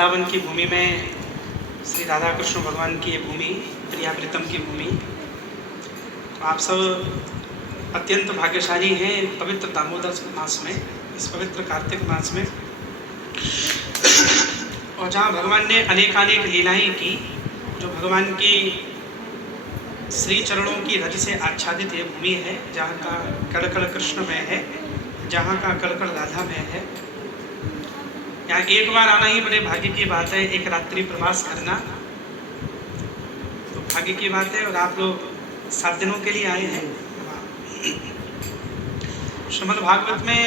वृंदावन की भूमि में श्री राधा कृष्ण भगवान की ये भूमि, प्रियाप्रीतम की भूमि। तो आप सब अत्यंत भाग्यशाली हैं पवित्र दामोदर मास में, इस पवित्र कार्तिक मास में, और जहाँ भगवान ने अनेकानेक लीलाएं की। जो भगवान की श्री चरणों की रज से आच्छादित ये भूमि है, जहाँ का कड़ कृष्णमय है, जहाँ का कड़ राधामय है। यहाँ एक बार आना ही बड़े भाग्य की बात है, एक रात्रि प्रवास करना तो भाग्य की बात है। और आप लोग 7 दिनों के लिए आए हैं। श्रीमद् भागवत में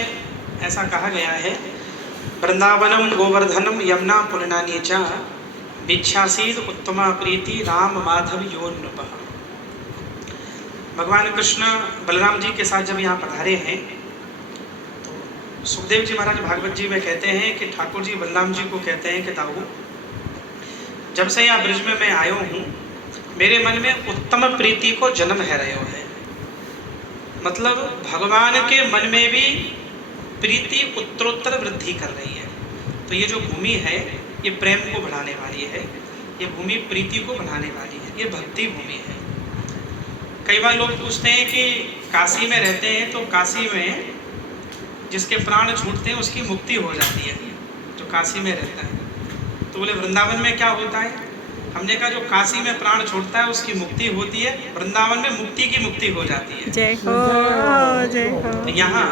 ऐसा कहा गया है, वृंदावनम गोवर्धनम यमुना पुलनानी च भिक्षासीद उत्तमा प्रीति राम माधव योन्नपः। भगवान कृष्ण बलराम जी के साथ जब यहाँ पधारे हैं तो सुखदेव जी महाराज भागवत जी में कहते हैं कि ठाकुर जी बलराम जी को कहते हैं कि ताऊ, जब से यहाँ ब्रज में मैं आयो हूँ, मेरे मन में उत्तम प्रीति को जन्म है रहे हो है। मतलब भगवान के मन में भी प्रीति उत्तरोत्तर वृद्धि कर रही है। तो ये जो भूमि है ये प्रेम को बढ़ाने वाली है, ये भूमि प्रीति को बढ़ाने वाली है, ये भक्ति भूमि है। कई बार लोग पूछते हैं कि काशी में रहते हैं तो काशी में जिसके प्राण छूटते हैं उसकी मुक्ति हो जाती है, जो काशी में रहता है। तो बोले वृंदावन में क्या होता है? हमने कहा जो काशी में प्राण छोड़ता है उसकी मुक्ति होती है, वृंदावन में मुक्ति की मुक्ति हो जाती है। जय हो जय हो। यहाँ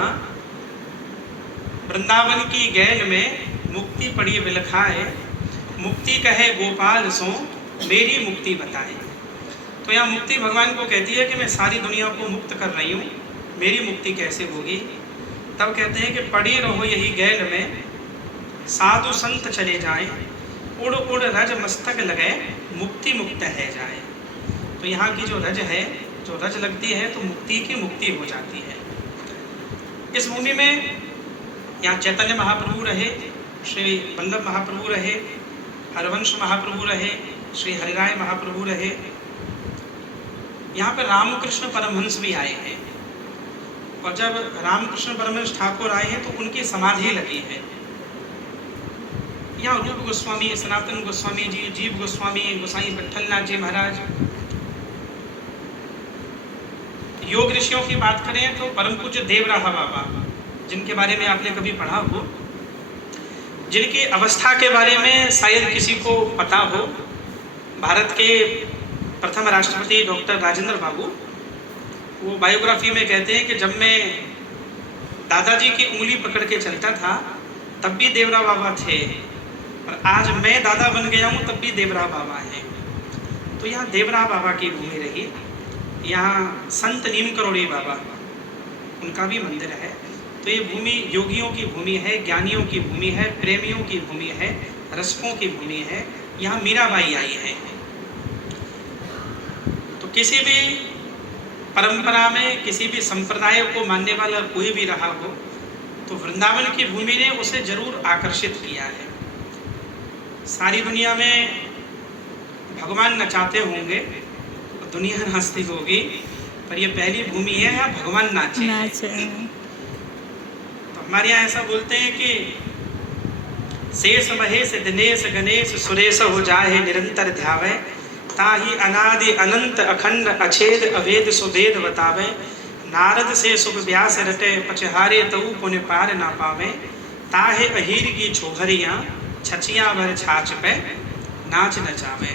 वृंदावन की गैल में मुक्ति पड़ी बिलखाए, मुक्ति कहे गोपाल सो मेरी मुक्ति बताए। तो यहाँ मुक्ति भगवान को कहती है कि मैं सारी दुनिया को मुक्त कर रही हूँ, मेरी मुक्ति कैसे होगी? तब कहते हैं कि पड़ी रहो यही गैल में, साधु संत चले जाएं, उड़ उड़ रज मस्तक लगे, मुक्ति मुक्त है जाए। तो यहाँ की जो रज है, जो रज लगती है तो मुक्ति की मुक्ति हो जाती है। इस भूमि में यहाँ चैतन्य महाप्रभु रहे, श्री वल्लभ महाप्रभु रहे, हरवंश महाप्रभु रहे, श्री हरिराय महाप्रभु रहे। यहाँ पर रामकृष्ण परमहंस भी आए हैं, और जब रामकृष्ण परमहंस ठाकुर आए हैं तो उनकी समाधि लगी है। यहाँ रूप गोस्वामी, सनातन गोस्वामी जी, जीव गोस्वामी, गोसाई विट्ठलनाथ जी महाराज। योग ऋषियों की बात करें तो परम पूज्य देवराहा बाबा, जिनके बारे में आपने कभी पढ़ा हो, जिनकी अवस्था के बारे में शायद किसी को पता हो। भारत के प्रथम राष्ट्रपति डॉक्टर राजेंद्र बाबू, वो बायोग्राफी में कहते हैं कि जब मैं दादाजी की उंगली पकड़ के चलता था तब भी देवरा बाबा थे, और आज मैं दादा बन गया हूँ तब भी देवरा बाबा हैं। तो यहाँ देवरा बाबा की भूमि रही। यहाँ संत नीम करोड़ी बाबा, उनका भी मंदिर है। तो ये भूमि योगियों की भूमि है, ज्ञानियों की भूमि है, प्रेमियों की भूमि है, रसकों की भूमि है। यहाँ मीराबाई आई है। तो किसी भी परंपरा में, किसी भी संप्रदाय को मानने वाला कोई भी रहा हो तो वृंदावन की भूमि ने उसे जरूर आकर्षित किया है। सारी दुनिया में भगवान नचाते होंगे तो दुनिया नाचती होगी, पर ये पहली भूमि है यहाँ भगवान नाचे। तो हमारे यहाँ ऐसा बोलते हैं कि शेष महेश दिनेश गणेश सुरेश हो जाए निरंतर ध्यावे, ताही अनादि अनंत अखंड अछेद अवेद सुवेद बतावे, नारद से शुभ व्यास रटे पचहारे तऊ पुण्य पार ना पावे, ताहे अहीर की छोहरियाँ छचियाँ भर छाछ पे नाच नचावे।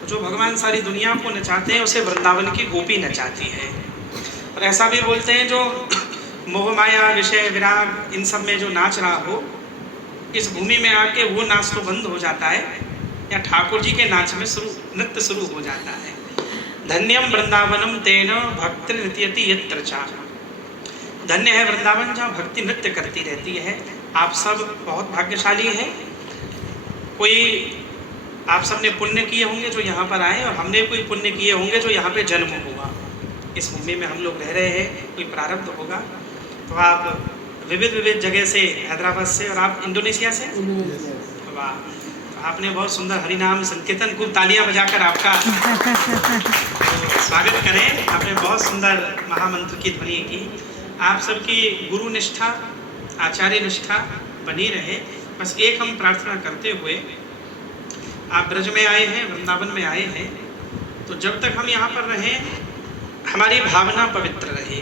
तो जो भगवान सारी दुनिया को नचाते हैं उसे वृंदावन की गोपी नचाती है। और ऐसा भी बोलते हैं जो मोह माया विषय विराग इन सब में जो नाच रहा हो, इस भूमि में आके वो नाच तो बंद हो जाता है, या ठाकुर जी के नाच में नृत्य शुरू हो जाता है। धन्यम वृंदावनम तेन भक्ति नृत्यति यत्र चा। धन्य है वृंदावन जहाँ भक्ति नृत्य करती रहती है। आप सब बहुत भाग्यशाली हैं। कोई आप सब ने पुण्य किए होंगे जो यहाँ पर आए, और हमने कोई पुण्य किए होंगे जो यहाँ पे जन्म हुआ। इस भूमि में हम लोग रह रहे हैं, कोई प्रारब्ध होगा। तो आप विविध जगह से, हैदराबाद से, और आप इंडोनेशिया से, वाह, तो आपने बहुत सुंदर हरिनाम संकीर्तन, खूब तालियां बजाकर आपका स्वागत करें। आपने बहुत सुंदर महामंत्र की ध्वनि की। आप सबकी गुरु निष्ठा, आचार्य निष्ठा बनी रहे, बस एक हम प्रार्थना करते हुए, आप ब्रज में आए हैं, वृंदावन में आए हैं, तो जब तक हम यहाँ पर रहें हमारी भावना पवित्र रहे।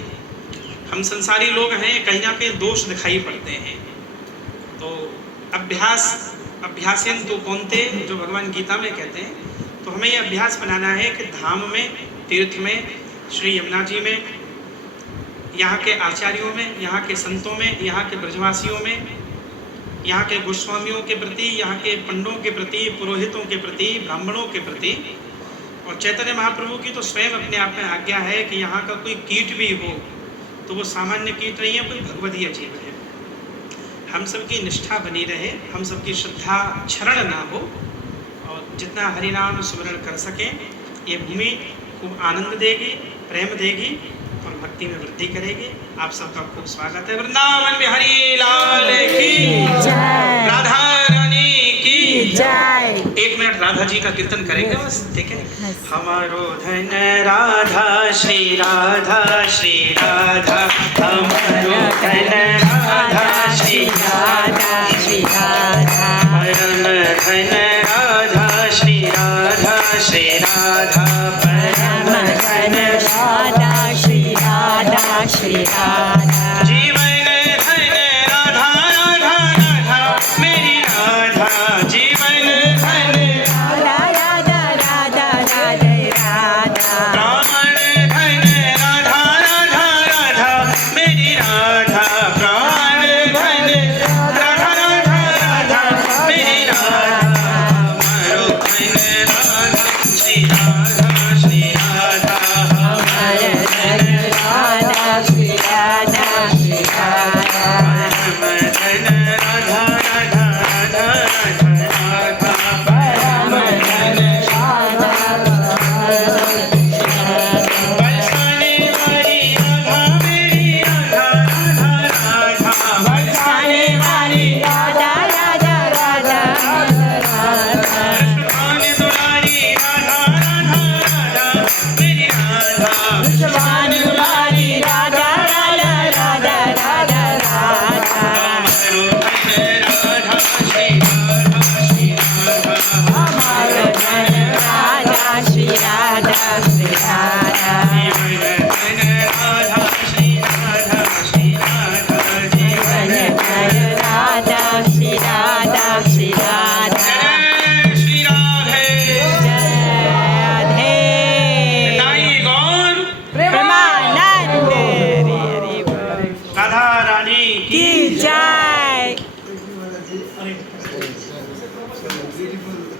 हम संसारी लोग हैं, कहीं ना कहीं दोष दिखाई पड़ते हैं। तो अभ्यासेन तो कौनते, जो भगवान गीता में कहते हैं, तो हमें ये अभ्यास बनाना है कि धाम में, तीर्थ में, श्री यमुना जी में, यहाँ के आचार्यों में, यहाँ के संतों में, यहाँ के ब्रजवासियों में, यहाँ के गोस्वामियों के प्रति, यहाँ के पंडों के प्रति, पुरोहितों के प्रति, ब्राह्मणों के प्रति, और चैतन्य महाप्रभु की तो स्वयं अपने आप में आज्ञा है कि यहाँ का कोई कीट भी हो तो वो सामान्य कीट नहीं है, कोई भगवदीय जीव है। हम सबकी निष्ठा बनी रहे, हम सबकी श्रद्धा क्षरण ना हो, और जितना हरिनाम सुमरण कर सकें, ये भूमि खूब आनंद देगी, प्रेम देगी और भक्ति में वृद्धि करेगी। आप सबका खूब स्वागत है। वृंदावन में हरि लाल की जय, राधा रानी की जय। 1 मिनट राधा जी का कीर्तन करेंगे बस, ठीक है। Yes. हमारो धन राधा श्री राधा श्री राधा, हमारो धन राधा श्री राधा श्री राधा, परम धन राधा श्री राधा श्री राधा, परम धन राधा श्री राधा श्री राधा। जीवन धन राधा राधा राधा मेरी राधा, जीवन धन राधा राधा राधा राधा, प्राण धन राधा राधा राधा मेरी राधा, प्राण धन राधा राधा राधा मेरी राधा, हमारो धन राधा श्री राधा श्री राधा, हमारे धन राधा श्री राधा श्री राधा, परम धन राधा राधा राधा राधा राधा, परम धन राधा बरसाने वाली राधा मेरी राधा राधा राधा, बरसाने वाली राधा राधा राधा राधा, कृष्ण दुलारी राधा राधा राधा मेरी राधा, कृष्ण दुलारी राधा राधा राधा राधा राधा, हमारो धन राधा श्री राधा श्री राधा, जीवन धन राधा श्री राधा श्री राधा, जय श्री राधे। जय राधे, नाई गौर प्रेमानंद, हरि हरि बोल। राधा रानी की जय। Beautiful